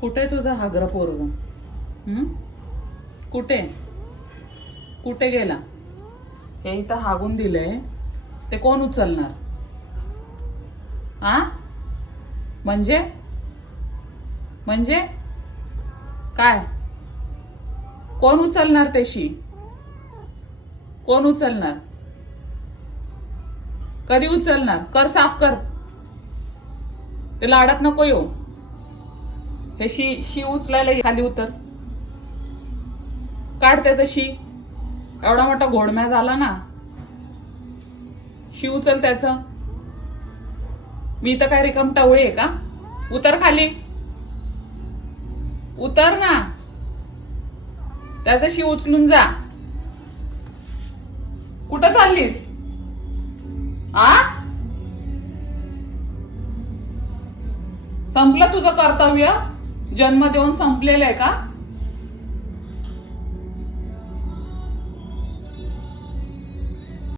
कुठे तुझा हागरा पोरग? कुठे कुठे गेला? हे इथं हागून दिलंय, ते कोण उचलणार? आ म्हणजे म्हणजे काय? कोण उचलणार त्याशी? कोण उचलणार? कधी उचलणार? कर, साफ कर. ते लाडात नको येऊ. हे शी उचलायला खाली उतर. काढ त्याचं शी. एवढा मोठा घोडम्या झाला ना. शी उचल त्याचं. मी तर काय रिकाम टवळी आहे का? उतर खाली. उतर ना. त्याचं शी उचलून जा. कुठं चाललीस? आ संपलं तुझं कर्तव्य? जन्म देऊन संपलेलं आहे का?